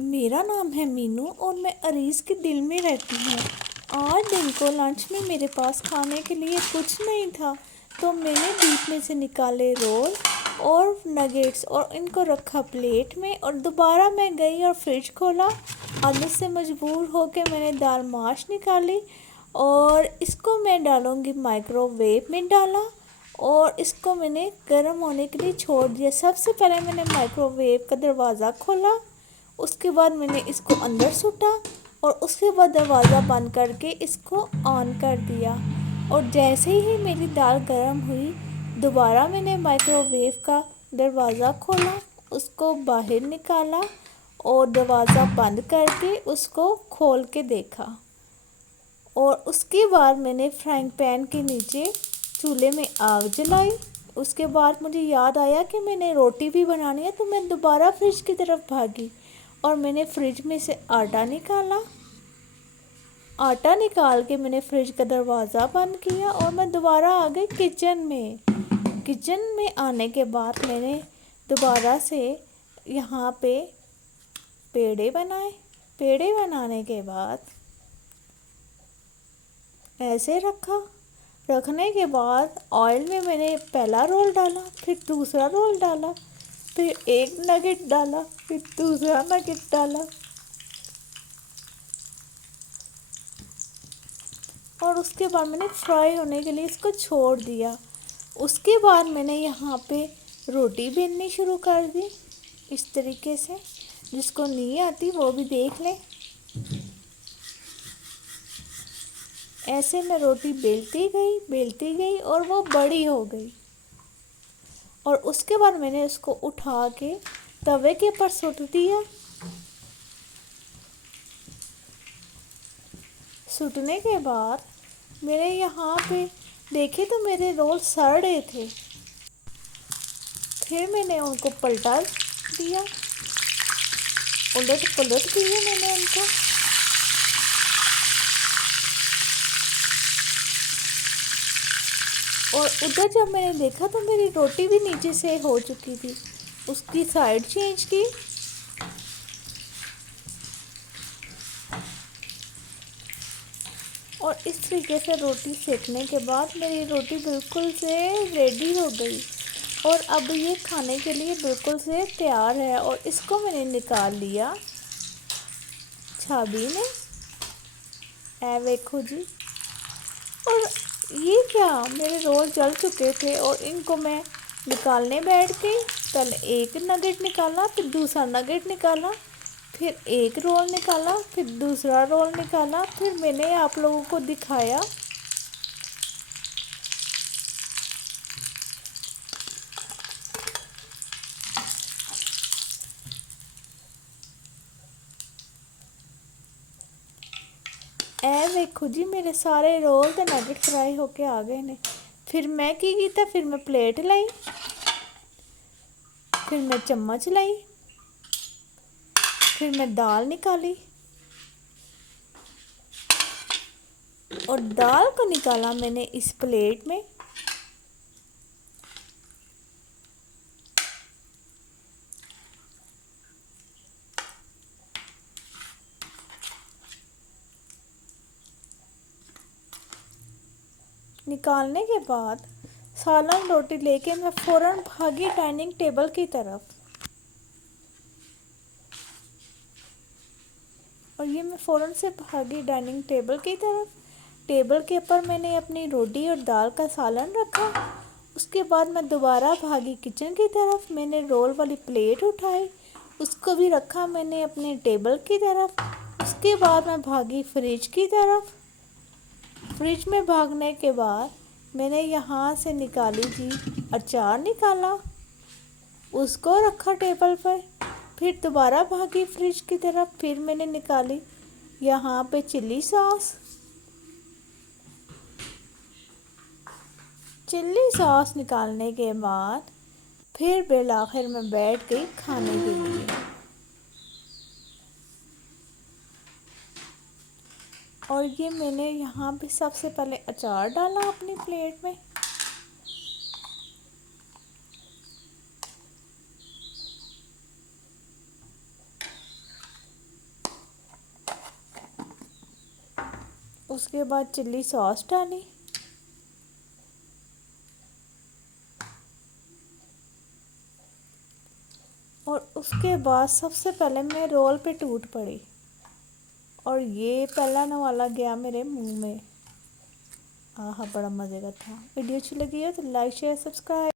मेरा नाम है मीनू और मैं अरीज के दिल में रहती हूँ। आज दिन को लंच में मेरे पास खाने के लिए कुछ नहीं था, तो मैंने डीप में से निकाले रोल और नगेट्स और इनको रखा प्लेट में, और दोबारा मैं गई और फ्रिज खोला। आदत से मजबूर होकर मैंने दाल माश निकाली और इसको मैं डालूँगी माइक्रोवेव में डाला और इसको मैंने गर्म होने के लिए छोड़ दिया। सबसे पहले मैंने माइक्रोवेव का दरवाज़ा खोला, उसके बाद मैंने इसको अंदर सुटा और उसके बाद दरवाज़ा बंद करके इसको ऑन कर दिया। और जैसे ही मेरी दाल गर्म हुई, दोबारा मैंने माइक्रोवेव का दरवाज़ा खोला, उसको बाहर निकाला और दरवाज़ा बंद करके उसको खोल के देखा। और उसके बाद मैंने फ्राइंग पैन के नीचे चूल्हे में आग जलाई। उसके बाद मुझे याद आया कि मैंने रोटी भी बनानी है, तो मैं दोबारा फ्रिज की तरफ भागी और मैंने फ्रिज में से आटा निकाला। आटा निकाल के मैंने फ्रिज का दरवाज़ा बंद किया और मैं दोबारा आ गई किचन में। किचन में आने के बाद मैंने दोबारा से यहाँ पे पेड़े बनाए। पेड़े बनाने के बाद ऐसे रखने के बाद ऑयल में मैंने पहला रोल डाला, फिर दूसरा रोल डाला, फिर एक नगेट डाला, फिर दूसरा नगेट डाला और उसके बाद मैंने फ्राई होने के लिए इसको छोड़ दिया। उसके बाद मैंने यहाँ पे रोटी बेलनी शुरू कर दी इस तरीके से। जिसको नहीं आती वो भी देख ले। ऐसे मैं रोटी बेलती गई और वो बड़ी हो गई। और उसके बाद मैंने उसको उठा के तवे के ऊपर सुट दिया। सुटने के बाद मेरे यहाँ पे देखे तो मेरे रोल सड़ रहे थे। फिर मैंने उनको पलटा दिया, उलट पलट दिए मैंने उनको। और उधर जब मैंने देखा तो मेरी रोटी भी नीचे से हो चुकी थी। उसकी साइड चेंज की और इस तरीके से रोटी सेकने के बाद मेरी रोटी बिल्कुल से रेडी हो गई और अब ये खाने के लिए बिल्कुल से तैयार है। और इसको मैंने निकाल लिया छाबी में। ऐ देखो जी। और ये क्या, मेरे रोल जल चुके थे और इनको मैं निकालने बैठ गई। पहले एक नगेट निकाला, फिर दूसरा नगेट निकाला, फिर एक रोल निकाला, फिर दूसरा रोल निकाला, फिर मैंने आप लोगों को दिखाया। ऐ देखो जी, मेरे सारे रोल ते नगेट फ्राई होके आ गए ने। फिर मैं की कीता, फिर मैं प्लेट लाई, फिर मैं चम्मच लाई, फिर मैं दाल निकाली और दाल को निकाला मैंने इस प्लेट में। निकालने के बाद सालन रोटी लेके मैं फ़ौरन भागी डाइनिंग टेबल की तरफ। और ये मैं फ़ौरन से भागी डाइनिंग टेबल की तरफ। टेबल के ऊपर मैंने अपनी रोटी और दाल का सालन रखा। उसके बाद मैं दोबारा भागी किचन की तरफ। मैंने रोल वाली प्लेट उठाई, उसको भी रखा मैंने अपने टेबल की तरफ। उसके बाद मैं भागी फ्रिज की तरफ। फ्रिज में भागने के बाद मैंने यहाँ से निकाली जी अचार निकाला, उसको रखा टेबल पर। फिर दोबारा भागी फ्रिज की तरफ। फिर मैंने निकाली यहाँ पे चिल्ली सॉस। चिल्ली सॉस निकालने के बाद फिर बिलाखिर में बैठ गई खाने के लिए। और ये मैंने यहाँ पे सबसे पहले अचार डाला अपनी प्लेट में। اس کے بعد چلی ساس ڈالی اور اس کے بعد سب سے پہلے میں رول پہ ٹوٹ پڑی اور یہ پہلا نوالا گیا میرے منہ میں۔ آہا بڑا مزے کا تھا۔ ویڈیو اچھی لگی ہے تو لائک شیئر سبسکرائب۔